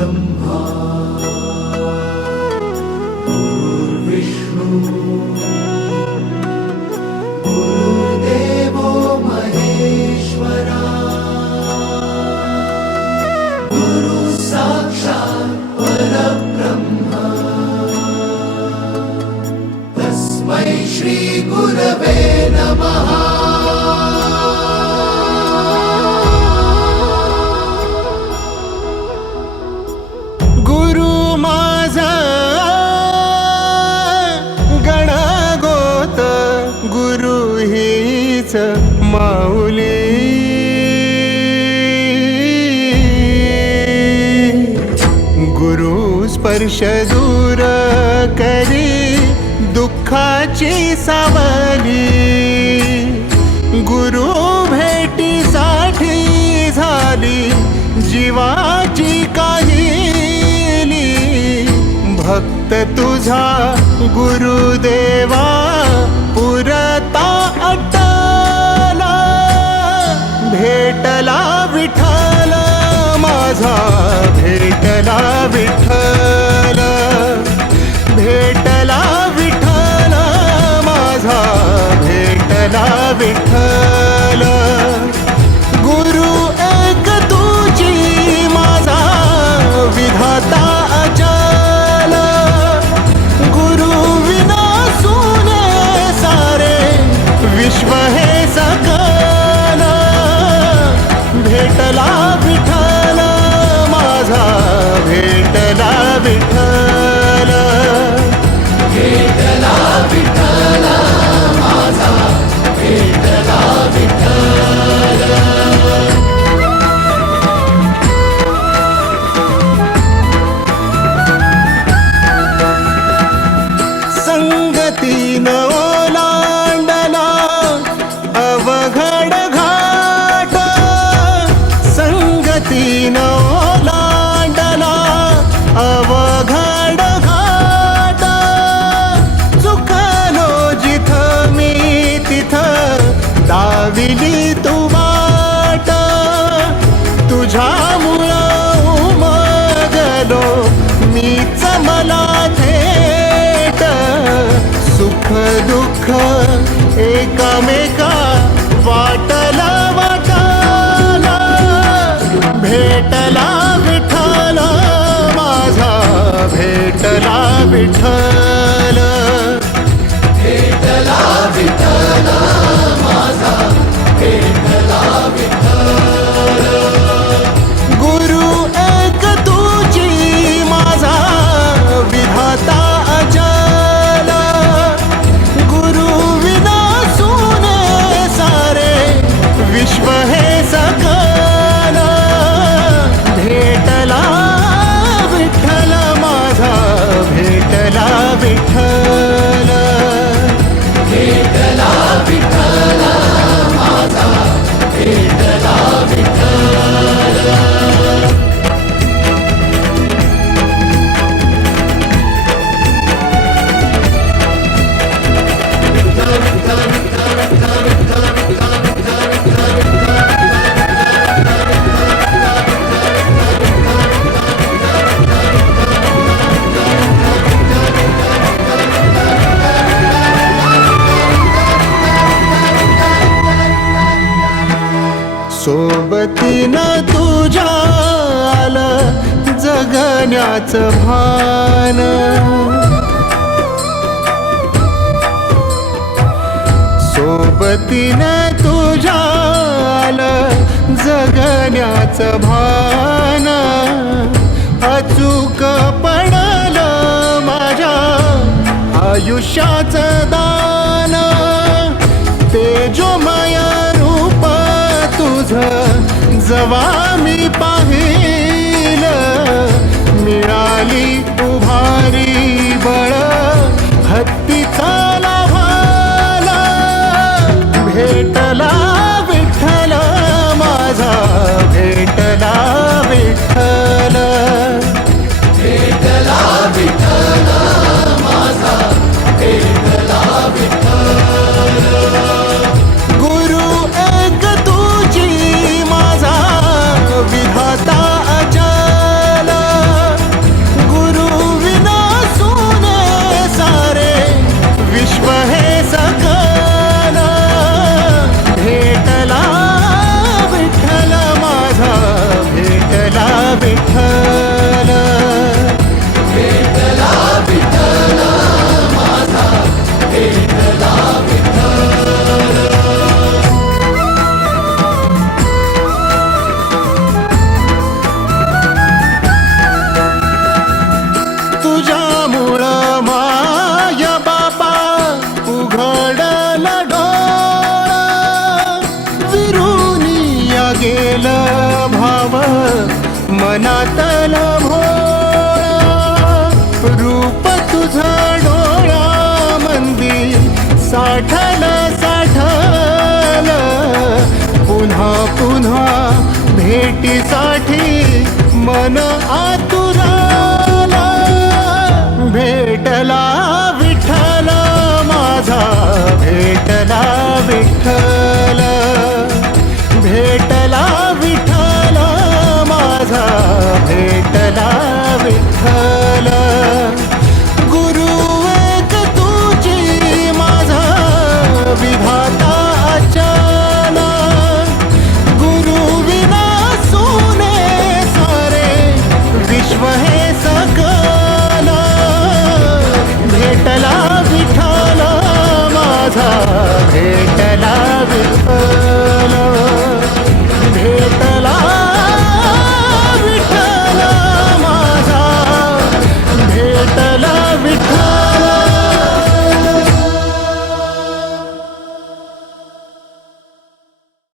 परब्रह्मा गुरुर्विष्णु गुरुर्देवो महेश्वरा गुरु साक्षात् परब्रह्मा तस्मै श्री गुरवे नमः। माऊली गुरु स्पर्श दूर करी दुःखाची सावली, गुरु भेटीसाठी झाली जीवाची काहिली। भक्त तुझा गुरुदेवा पुरता अट्टला, भेटला विठ्ठल माझा, भेटला विठ्ठल, भेटला विठ्ठल माझा, भेटला विठ्ठल। गुरु एक तुझी माझा विधाता अचल, गुरु विना सुने सारे विश्व हे सकल। भेटला विठ्ठल माझा, भेटला विठ्ठल, भेटला विठ्ठल माझा, भेटला विठ्ठल। संगतीनं ओलांडला अवघड घाट, संगतीनं ओलांडला अवघड घाट। चुकलो जिथं मी तिथं दाविली तू वाट, तुझ्यामुळं उमगलो मीच मला थेट। सुख दुःख एकामेका वाटला वाटाला, भेटला विठ्ठल माझा, भेटला विठ्ठल, भेटला विठ्ठल माझा, भेटला विठ्ठल। गुरु एक तुझी माझा विधाता अचल, गुरु विना सुने सारे विश्व हे सकल। भेटला विठ्ठल माझा, भेटला विठ्ठल, भेटला विठ्ठल माझा, भेटला विठ्ठल। सोबतीनं तुझ्या आलं जगण्याचं भान, सोबतीनं तुझ्या आलं जगण्याचं भान। अचूक पडलं माझ्या आयुष्याचं दान, तेजोमय रूप तुझं जवा मी पाहिलं, मिळाली उभारी बळ हत्तीचा लाभाला। भेटला विठ्ठल माझा, भेटला विठ्ठल, भेटला विठ्ठल माझा, भेटला विठ्ठल। मनातल भोळा रूप तुझं डोळा मंदी साठल साठल पुन्हा पुन्हा भेटीसाठी मन आतुराला भेटला विठ्ठल माझा भेटला विठ्ठल